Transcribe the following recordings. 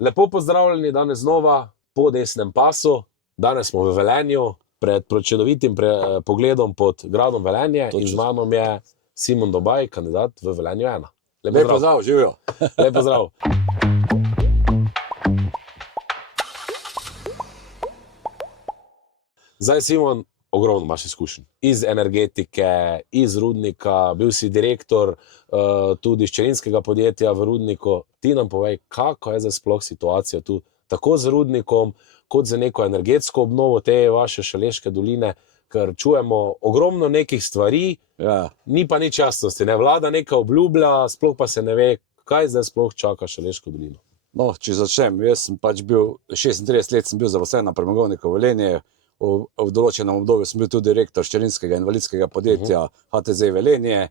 Lepo pozdravljeni danes znova po desnem pasu. Danes smo v Velenju, pred čudovitim pogledom pod gradom Velenje. In z mano je Simon Dobaj, kandidat v Velenju 1. Lep pozdrav, živijo. Lep pozdrav. Zdaj, Simon, ogromno imaš izkušenj. Iz energetike, iz rudnika, bil si direktor tudi hčerinskega podjetja v rudniku. Ti nam povej, kako je zdaj sploh situacija tu, tako z rudnikom, kot z neko energetsko obnovo te vaše Šaleške doline, ker čujemo ogromno nekih stvari, ni pa nič jasnosti. Vlada nekaj obljublja, sploh pa se ne ve, kaj zdaj sploh čaka Šaleško dolino. No, če začnem, jaz sem pač bil, 36 let sem bil zaposlen na Premogovniku Velenje. V določenem obdobju sem bil tudi direktor hčerinskega invalidskega podjetja HTZ Velenje.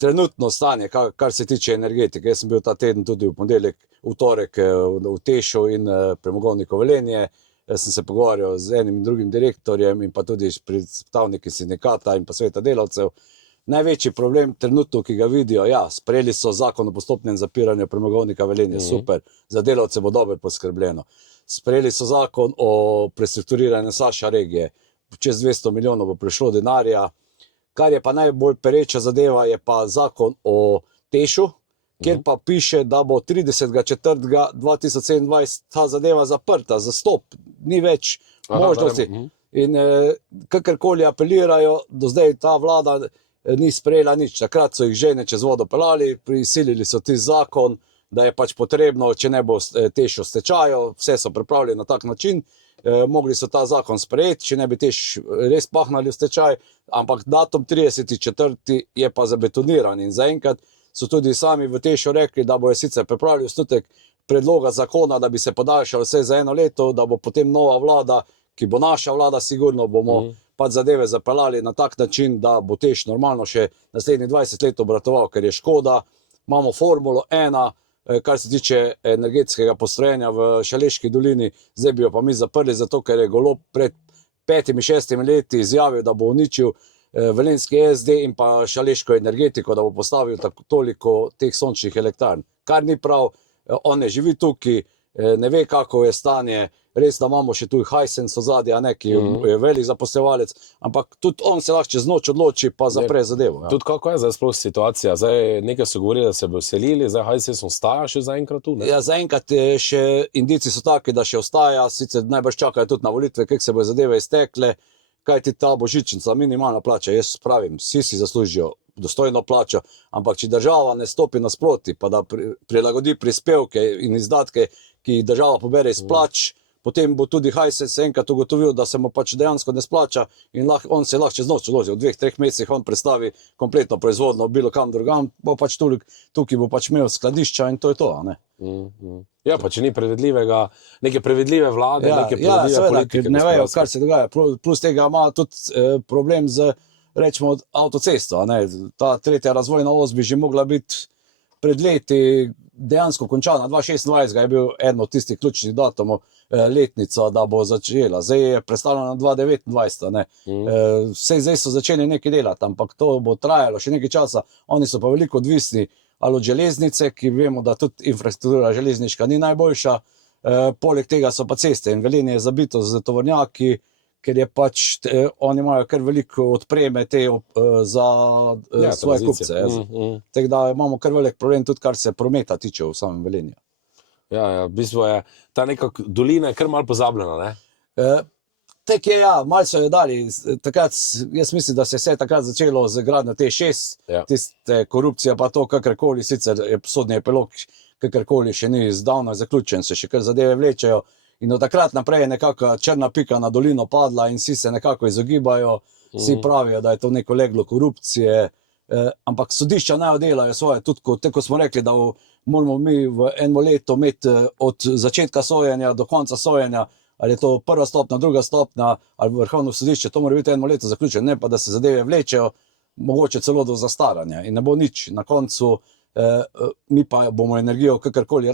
Trenutno stanje, kar se tiče energetike, jaz sem bil ta teden tudi v torek v Tešu in Premogovniku Velenje. Jaz sem se pogovarjal z enim in drugim direktorjem in pa tudi predstavniki sindikata in pa sveta delavcev. Največji problem trenutno, ki ga vidijo, sprejeli so zakon o postopnem zapiranju Premogovnika Velenje, super, za delavce bo dobro poskrbljeno. Sprejeli so zakon o prestrukturiranju Saša regije, čez 200 milijonov bo prišlo denarja. Kar je pa najbolj pereča zadeva, je pa zakon o Tešu, kjer pa piše, da bo 30.4.2027 ta zadeva zaprta, za stop, ni več možnosti. In kakorkoli apelirajo, do zdaj ta vlada ni sprejela nič. Takrat so jih žene čez vodo pelali, prisilili so ti zakon, da je pač potrebno, če ne bo Teš v stečaju, vse so pripravili na tak način, mogli so ta zakon sprejeti, če ne bi Teš res pahnali v stečaj, ampak datum 30.4. je pa zabetoniran in zaenkrat so tudi sami v Tešu rekli, da bojo sicer pripravili osnutek predloga zakona, da bi se podaljšalo vse za 1 leto, da bo potem nova vlada, ki bo naša vlada, sigurno bomo pač zadeve zapeljali na tak način, da bo Teš normalno še naslednjih 20 let obratoval, ker je škoda. Imamo Formulo 1, kar se tiče energetskega postrojenja v Šaleški dolini, zdaj bi jo pa mi zaprli, zato ker je Golob pred 5-6 leti izjavil, da bo uničil velenjski SD in pa šaleško energetiko, da bo postavil toliko teh sončnih elektrarn. Kar ni prav, on ne živi tukaj, ne ve, kako je stanje, res, da imamo še tu Hisense ozadja, ki je velik zaposlevalec, ampak tudi on se lahko čez noč odloči, pa zapre zadevo. Tudi kako je zdaj sploh situacija? Zdaj nekaj so govorili, da se bo selili, zdaj Hisense ostaja še zaenkrat tu? Ja, zaenkrat še indici so taki, da še ostaja, sicer najbrž čakajo tudi na volitve, kako se bo zadeve iztekle, kaj ti ta božičnica, minimalna plača, jaz pravim, vsi si zaslužijo dostojno plačo, ampak če država ne stopi nasproti, pa da prilagodi prispevke in izdatke, ki jih država pobere iz plač, potem bo tudi Hisense enkrat ugotovil, da se mu pač dejansko ne splača in on se lahko čez noč odloži. V 2-3 mesecih on predstavi kompletno proizvodno bilo kam drugam, bo pač tukaj bo pač imel skladišča in to je to, ne? Ja, pa če ni neke prevedljive vlade, neke prevedljive politike. Ne vejo, kar se dogaja. Plus tega ima tudi problem z, rečemo, avtocesto, ne? Ta tretja razvojna os bi že mogla biti pred leti dejansko končana. 2026 je bil eden od tistih ključnih datumov, letnica, da bo začela. Zdaj je predstavljena 2029, ne. Zdaj so začeli nekaj delati, ampak to bo trajalo še nekaj časa. Oni so pa veliko odvisni ali od železnice, ki vemo, da tudi infrastruktura železniška ni najboljša. Poleg tega so pa ceste in Velenje je zabito z tovornjaki, ker je pač, oni imajo kar veliko odpreme za svoje kupce. Tako da imamo kar velik problem tudi, kar se prometa tiče v samem Velenju. Ja, v bistvu je ta neka dolina kar malo pozabljena, ne? Tek je, malo so jo dali. Takrat, jaz mislim, da se je vse takrat začelo z gradnjo T6, tiste korupcije pa to, kakorkoli, sicer je sodni epilog, kakorkoli še ni zdavno zaključen, se še kar zadeve vlečejo. In od takrat naprej je nekako črna pika na dolino padla in vsi se nekako izogibajo, vsi pravijo, da je to neko leglo korupcije, ampak sodišča naj delajo svoje, tudi ko smo rekli, da moramo mi v 1 leto imeti od začetka sojenja do konca sojenja, ali je to 1. stopnja, 2. stopnja, ali vrhovno sodišče, to mora biti 1 leto zaključeno, ne pa da se zadeve vlečejo, mogoče celo do zastaranja in ne bo nič. Na koncu mi pa bomo energijo kakorkoli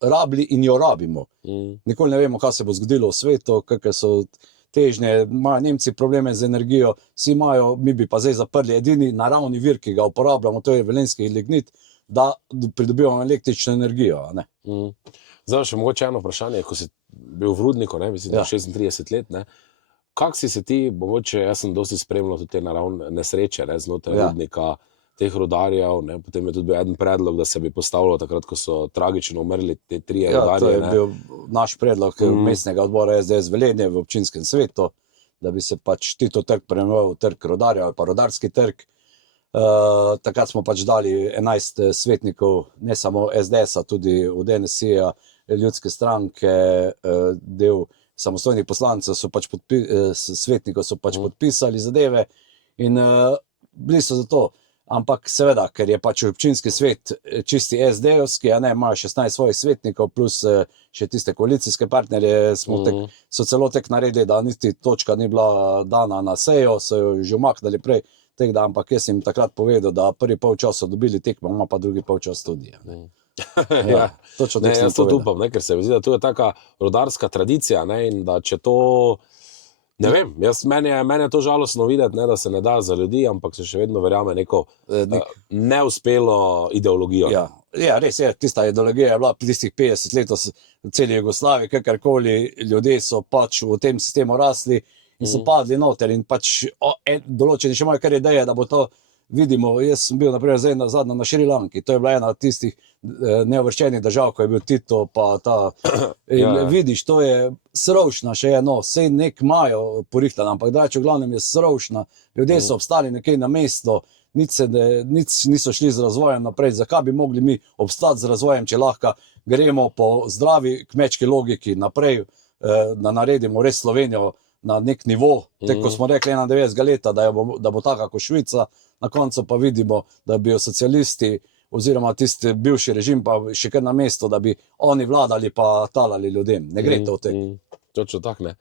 rabili in jo rabimo. Nikoli ne vemo, kaj se bo zgodilo v svetu, kakor so težnje, imajo Nemci probleme z energijo, vsi imajo, mi bi pa zdaj zaprli edini naravni vir, ki ga uporabljamo, to je velenjski lignit. da pridobivamo električno energijo. A ne? Zdaj še mogoče eno vprašanje, ko si bil v Rudniku, ne, mislim, da 36 let, ne, kako si se ti, mogoče jaz sem dosti spremljal tudi te naravne nesreče, ne, znotraj Rudnika, teh rudarjev, ne, potem je tudi bil eden predlog, da se bi postavilo takrat, ko so tragično umrli te 3 rudarje. To je bil naš predlog mestnega odbora SDS Velenje v občinskem svetu, da bi se pač Tito trg preimenoval v trg rudarjev ali pa rudarski trg. Takrat smo pač dali 11 svetnikov, ne samo SDS-a, tudi od NSI-ja, Ljudske stranke, del samostojnih poslancev so pač svetnikov so pač podpisali zadeve in bili so za to. Ampak seveda, ker je pač občinski svet čisti SD-ovski, imajo 16 svojih svetnikov, plus še tiste koalicijske partnerje, so celo tek naredili, da niti točka ni bila dana na sejo, so jo že umaknili prej, ampak jaz jim takrat povedal, da prvi polčas so dobili tekmo, ima pa drugi polčas tudi. Točno tako jaz to upam, ker se mi zdi, da tu je taka rudarska tradicija, ne, in da če to... Ne vem, mene je to žalostno videti, ne, da se ne da za ljudi, ampak se še vedno verjame neko neuspelo ideologijo. Ja, res je, tista ideologija je bila tistih 50 let v celi Jugoslaviji, kakorkoli ljudje so pač v tem sistemu rasli in so padli noter in pač določeni še imajo kar ideje, da bo to vidimo. Jaz sem bil naprimer zadnjo na Šrilanki, to je bila ena od tistih neuvrščenih držav, ko je bil Tito pa ta... In vidiš, to je srovšna še eno, vse nek imajo porihtano, ampak dač v glavnem je srovšna. Ljudje so obstali nekaj na mesto, nič niso šli z razvojem naprej. Zakaj bi mogli mi obstati z razvojem, če lahko gremo po zdravi kmečki logiki naprej, da naredimo res Slovenijo na nek nivo, tako smo rekli 91 leta, da bo taka kot Švica, na koncu pa vidimo, da bi socialisti oziroma tisti bivši režim pa še kar na mesto, da bi oni vladali pa talali ljudem. Ne gre to v tem. Točno tako, ne.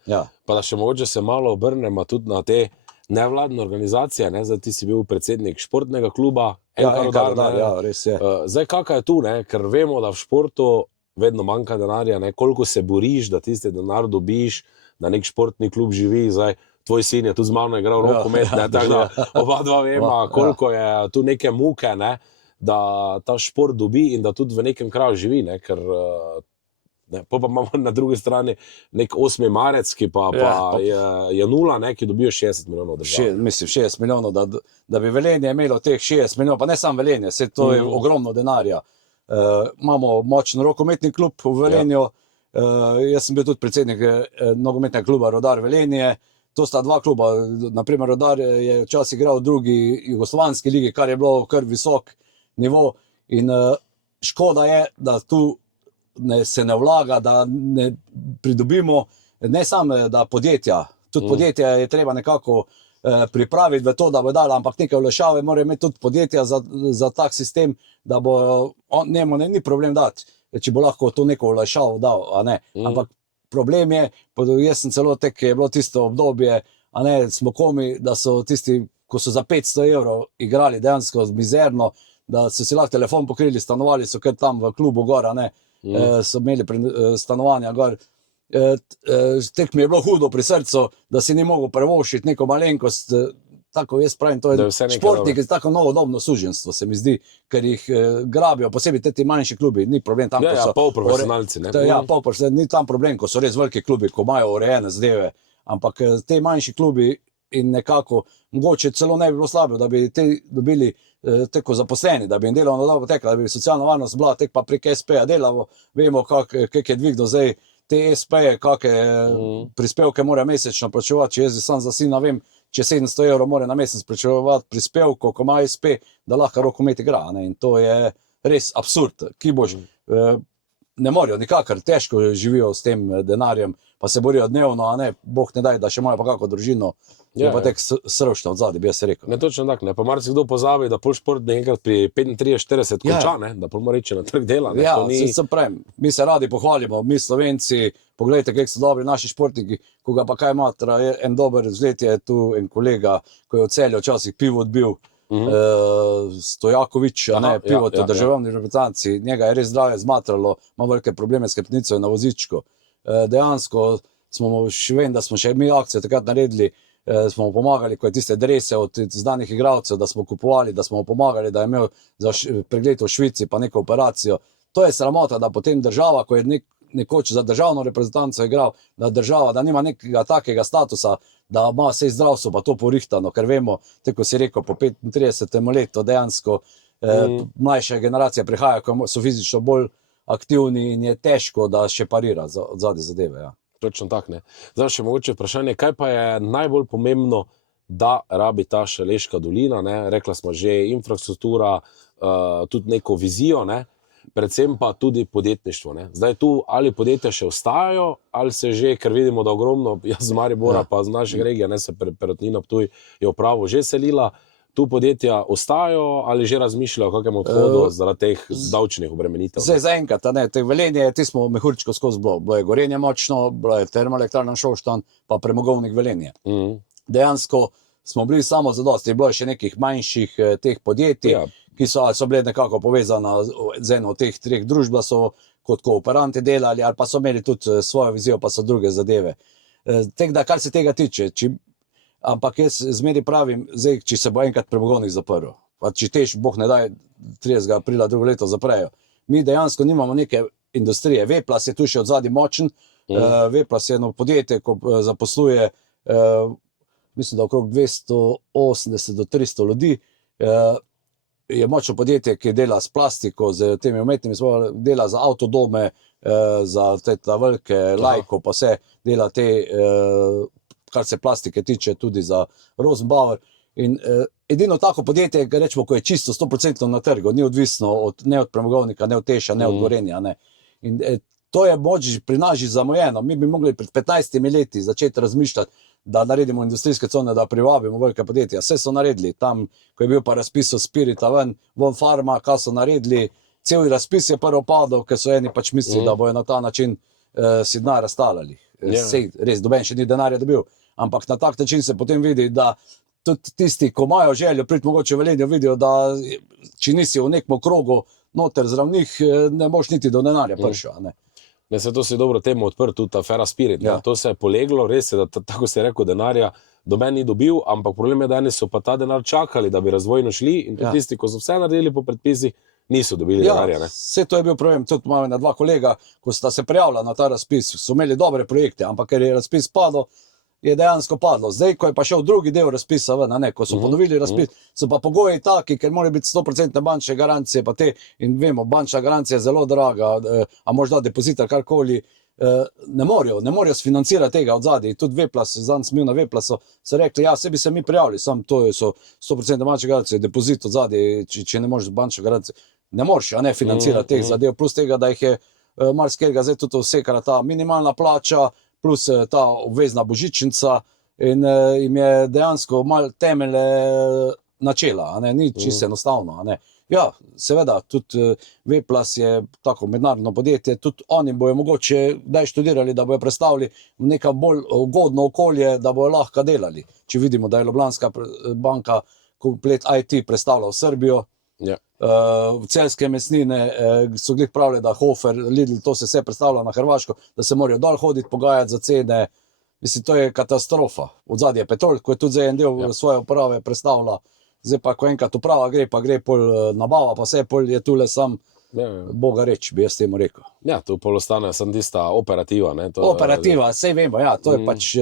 Pa da še mogoče se malo obrnemo tudi na te nevladne organizacije, ne, zdaj ti si bil predsednik športnega kluba. Res je. Zdaj, kakaj je tu, ne, ker vemo, da v športu vedno manjka denarja, ne, koliko se boriš, da tisti denar dobiš, da nek športni klub živi, zdaj tvoj sin je tudi z mano igral rokomet, ne, tako da oba dva vema, koliko je tu neke muke, ne, da ta šport dobi in da tudi v nekem kraju živi, ne, ker pa imamo na drugi strani nek 8. marec, ki pa je nula, ne, ki dobijo 60 milijonov države. Mislim, 60 milijonov, da bi Velenje imelo teh 60 milijonov, pa ne samo Velenje, se to je ogromno denarja. Imamo močen rokometni klub v Velenju, jaz sem bil tudi predsednik nogometnega kluba Rudar Velenje. To sta dva kluba, naprimer Rudar je včasih igral v drugi jugoslovanski ligi, kar je bilo kar visok nivo in škoda je, da tu se ne vlaga, da ne pridobimo, ne samo da podjetja, tudi podjetja je treba nekako pripraviti v to, da bo dala, ampak neke olajšave morajo imeti tudi podjetja za tak sistem, da bo njemu ni problem dati, če bo lahko to neko olajšavo dal, a ne, ampak problem je, jaz sem celo tek, je bilo tisto obdobje, a ne, smo komi, da so tisti, ko so za 500 evrov igrali dejansko mizerno, da so si lahko telefon pokrili, stanovali so kar tam v klubu gor, a ne, so imeli stanovanja gor. Tek mi je bilo hudo pri srcu, da si ni mogel prevošiti neko malenkost, tako jaz pravim, to je športnik, tako novodobno suženstvo se mi zdi, ker jih grabijo, posebej ti manjši klubi, ni problem tam, ko so... polprofesionalci, ne? Ni tam problem, ko so res veliki klubi, ko imajo urejene zadeve, ampak te manjši klubi in nekako, mogoče celo ne bi bilo slabo, da bi te dobili tako zaposleni, da bi jim delovno dobo tekla, da bi socialna varnost bila, tek pa prek SP-ja delamo, vemo, kak je dvigno zdaj te SP-je, kakve prispevke mora mesečno plačevati, če jaz sam za sina vem, če 700 evrov mora na mesec plačevati prispevko, ko ima SP, da lahko rokomet igra, ne, in to je res absurd, ki boš, ne morajo nikakor, težko živijo s tem denarjem, pa se borijo dnevno, a ne, Bog ne daj, da še imajo pa kako družino, je pa tek sršno od zadaj, bi jaz se rekel. Ne, točno tako, ne, pa marsikdo pozabi, da pol šport enkrat pri 35-40 konča, ne, da pol mora reči na trg dela, ne, to ni... sem pravim, mi se radi pohvalimo, mi Slovenci, poglejte, kako so dobri naši športniki, ko ga pa kaj matra, en dober vzgled je tu en kolega, ko je v Celju včasih pivot bil, Stojakovič, a ne, pivot v državni reprezentanci, njega je res zdravje zmatralo, ima velike probleme s hrbtenico in na vozičku. Dejansko smo še vem, da smo še mi akcijo takrat naredili, smo pomagali, ko je tiste drese od znanih igralcev, da smo kupovali, da smo pomagali, da je imel za pregled v Švici pa neko operacijo. To je sramota, da potem država, ko je nekoč za državno reprezentanco igral, da država, da nima nekega takega statusa, da ima vse zdravstvo pa to porihtano, ker vemo, tako si rekel, po 35. letu dejansko mlajše generacije prihajajo, ko so fizično bolj aktivni in je težko, da še parira odzadaj zadeve. Ja. Točno tako, ne. Zdaj še mogoče vprašanje, kaj pa je najbolj pomembno, da rabi ta Šaleška dolina, ne? Rekla smo že infrastruktura, tudi neko vizijo, ne? Predvsem pa tudi podjetništvo, ne? Zdaj tu ali podjetja še ostajajo, ali se že, ker vidimo, da ogromno, z Maribora pa z naših regij, ne, se Perutnina Ptuj je v pravo že selila, tu podjetja ostajajo ali že razmišljajo o kakem odhodu zaradi teh davčnih obremenitev? Zdaj zaenkrat, ne, te Velenje, ti smo mehurčko skozi bilo je Gorenje močno, bilo je Termoelektrarna Šoštanj, pa Premogovnik Velenje. Dejansko smo bili samo zadosti, bilo je še nekih manjših teh podjetij, ki so bile nekako povezana z eno od teh treh družb, da so kot kooperanti delali, ali pa so imeli tudi svojo vizijo, pa so druge zadeve. Tako da, kar se tega tiče, ampak jaz zmeri pravim, zdaj, če se bo enkrat premogovnik zaprl, pa če tež, Bog ne daj, 30. aprila drugo leto zaprejo, mi dejansko nimamo neke industrije. Veplas je tu še odzadaj močen, Veplas je eno podjetje, ko zaposluje, mislim, da okrog 280 do 300 ljudi, je močno podjetje, ki dela s plastiko, z temi umetnimi, dela za avtodome, za te velike lajko, pa vse dela te, kar se plastike tiče, tudi za Rosenbauer. In edino tako podjetje, rečemo, ko je čisto 100% na trgu, ni odvisno ne od premogovnika, ne od Teša, ne od Gorenja. Ne. In to je moč pri nas že zamujeno. Mi bi mogli pred 15 leti začeti razmišljati, da naredimo industrijske cone, da privabimo velike podjetja. Vse so naredili. Tam, ko je bil pa razpis od Spirita ven Farma, kaj so naredili, cel razpis je prvo padel, ker so eni pač mislili, da bojo na ta način si denar raztalali. Sej, res, doben še ni denarja dobil. Ampak na tak način se potem vidi, da tudi tisti, ko imajo željo priti mogoče v Velenje, vidijo, da če nisi v nekem krogu noter zraven njih, ne moš niti do denarja prišel. Ne, se to si dobro temu odprl, tudi afera Spirit. Ja. To se je poleglo, res je, da tako se je rekel, denarja doben ni dobil, ampak problem je, da eni so pa ta denar čakali, da bi razvojno šli in tisti, ko so vse naredili po predpisih, niso dobili denarja. Vse to je bil problem, tudi imamo dva kolega, ko sta se prijavila na ta razpis, so imeli dobre projekte, ampak ker je razpis padel, je dejansko padlo. Zdaj, ko je pa šel drugi del razpisa ven, ko so ponovili razpis, so pa pogoji taki, ker mora biti 100% bančne garancije, pa te, in vemo, bančna garancija je zelo draga, a možda depozit ali karkoli, ne morajo sfinancirati tega od zadaj. Tudi Veplas, zanj sem bil na Veplasu, so rekli, ja, se bi se mi prijavili, sam to so 100% bančne garancije, depozit od zadaj, če ne moreš bančne garancije, ne moreš, a ne financirati teh zadev, plus tega, da jih je marsikega zdaj tudi vsekara ta minimalna plača, plus ta obvezna božičnica in jim je dejansko malo temelje načela, ni čisto enostavno. Ja, seveda, tudi Veplas je tako mednarodno podjetje, tudi oni bojo mogoče daj študirali, da bojo predstavili v neka bolj ugodno okolje, da bojo lahko delali. Če vidimo, da je Ljubljanska banka komplet IT predstavila v Srbijo, v Celjske mesnine so glih pravili, da Hofer, Lidl, to se vse predstavlja na Hrvaško, da se morajo dol hoditi, pogajati za cene. Mislim, to je katastrofa. Od zadnje Petrol, ko je tudi zdaj en del svoje uprave predstavlja, zdaj pa, ko enkrat uprava gre, pa gre pol nabava, pa vse pol je tule sam Boga reč, bi jaz temu rekel. Ja, to pol ostane sem tista operativa. Operativa, sej vemo, ja, to je pač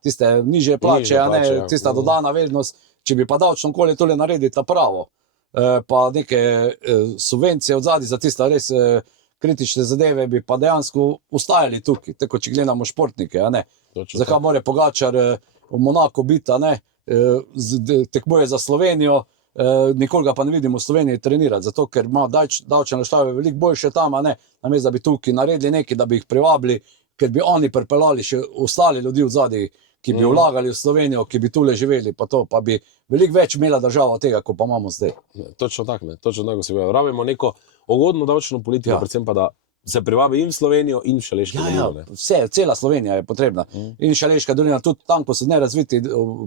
tiste nižje plače, tista dodana vrednost, če bi pa davčno okolje tole narediti pravo, pa neke subvencije od zadaj za tista res kritične zadeve, bi pa dejansko ustajali tukaj, tako če gledamo športnike, zakaj mora Pogačar v Monaku biti, tekmuje za Slovenijo, nikoli ga pa ne vidimo v Sloveniji trenirati, zato ker ima davčne olajšave veliko boljše tam, namesto da bi tukaj naredili nekaj, da bi jih privabili, ker bi oni pripeljali še ostali ljudi v zadaj, ki bi vlagali v Slovenijo, ki bi tule živeli, pa to, pa bi veliko več imela država od tega, kot pa imamo zdaj. Točno tako, točno tako se pravi. Rabimo neko ugodno davčno politiko, predvsem pa, da se privabi in v Slovenijo in v Šaleško dolino. Vse, cela Slovenija je potrebna. In Šaleška dolina, tudi tam, ko so nerazviti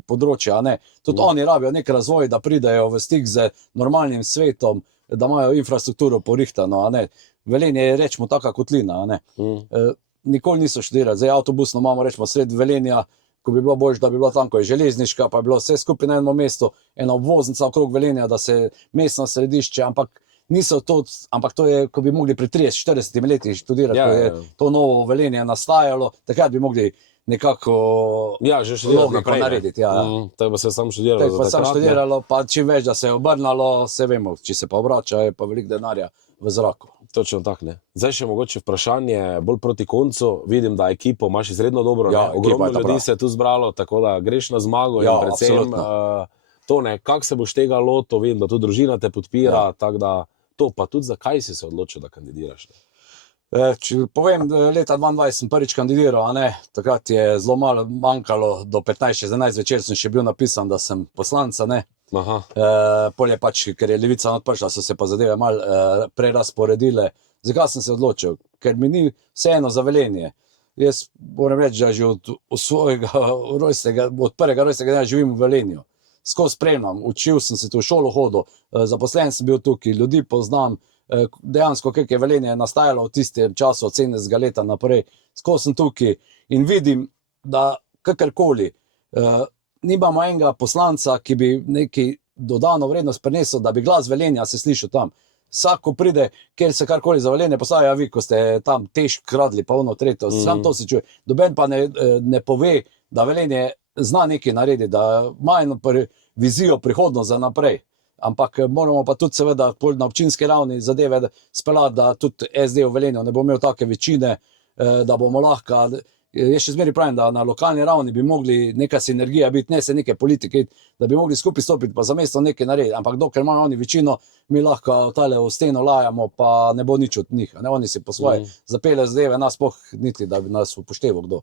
področja, tudi oni rabijo nek razvoj, da pridejo v stik z normalnim svetom, da imajo infrastrukturo porihtano, Velenje je, rečemo, taka kotlina, nikoli niso študirali. Zdaj avtobusno imamo, rečemo, sredi Velenja, ko bi bilo boljše, da bi bilo tam, ko je železniška, pa bi bilo vse skupaj na enem mestu, ena obvoznica okrog Velenja, da se mestno središče, ampak niso to, ampak to je, ko bi mogli pri 30-40 letih študirati, ko je to novo Velenje nastajalo, takrat bi mogli nekako že študirati logiko naprej, narediti. To pa se sam študiralo. To pa sam študiralo, pa čim več, da se je obrnalo, se vemo, če se pa obrača, je pa veliko denarja v zraku. Točno tako, ne. Zdaj še mogoče vprašanje bolj proti koncu. Vidim, da ekipo imaš izredno dobro, ogromno ljudi se je tu zbralo, tako da greš na zmago in predvsem to, ne, kako se boš tega lotil, vidim, da tu družina te podpira, tako da to, pa tudi zakaj si se odločil, da kandidiraš? Če povem, leta 2022 sem prvič kandidiral, takrat je zelo malo manjkalo, do 15-11 večer sem še bil napisan, da sem poslanca, polje pač, ker je Levica odprla, so se pa zadeve malo prerasporedile. Zakaj sem se odločil? Ker mi ni vseeno za Velenje. Jaz moram reči, da že od prvega rojstnega dne živim v Velenju. Skozi spremljam, učil sem se tu, v šolo hodil, zaposlen sem bil tukaj, ljudi poznam, dejansko, kako je Velenje nastajalo v tistem času od 70. leta naprej, skozi sem tukaj in vidim, da kakorkoli, nimamo enega poslanca, ki bi neki dodano vrednost prinesel, da bi glas Velenja se slišal tam. Vsako pride, kjer se karkoli za Velenje postavlja, vi, ko ste tam težko kradli, pa ono tretjo, sam to se čuje. Doben pa ne pove, da Velenje zna nekaj narediti, da ima eno vizijo prihodnost za naprej. Ampak moramo pa tudi seveda na občinski ravni zadeve speljati, da tudi SD v Velenju ne bo imel take večine, da bomo lahko, jaz še zmeraj pravim, da na lokalni ravni bi mogli neka sinergija biti, ne se neke politike, da bi mogli skupaj stopiti pa za mesto nekaj narediti, ampak dokler imajo oni večino, mi lahko tale v steno lajamo, pa ne bo nič od njih, oni si po svoje zapeljejo zadeve, nas sploh niti, da bi nas upošteval kdo.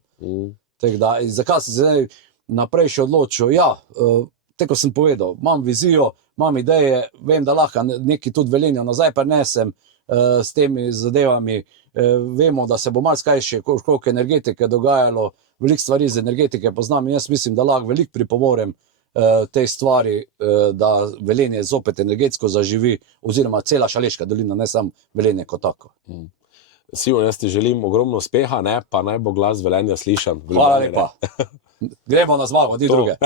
Tako da, zakaj sem se zdaj naprej še odločil? Ja, tako sem povedal, imam vizijo, imam ideje, vem, da lahko nekaj tudi Velenja nazaj prinesem s temi zadevami. Vemo, da se bo marsikaj še koliko energetike dogajalo, veliko stvari z energetike poznam in jaz mislim, da lahko veliko pripomorem tej stvari, da Velenje zopet energetsko zaživi, oziroma cela Šaleška dolina, ne samo Velenje kot tako. Simon, jaz ti želim ogromno uspeha, pa naj bo glas Velenja slišan. Hvala lepa. Gremo na zmago, ni druge.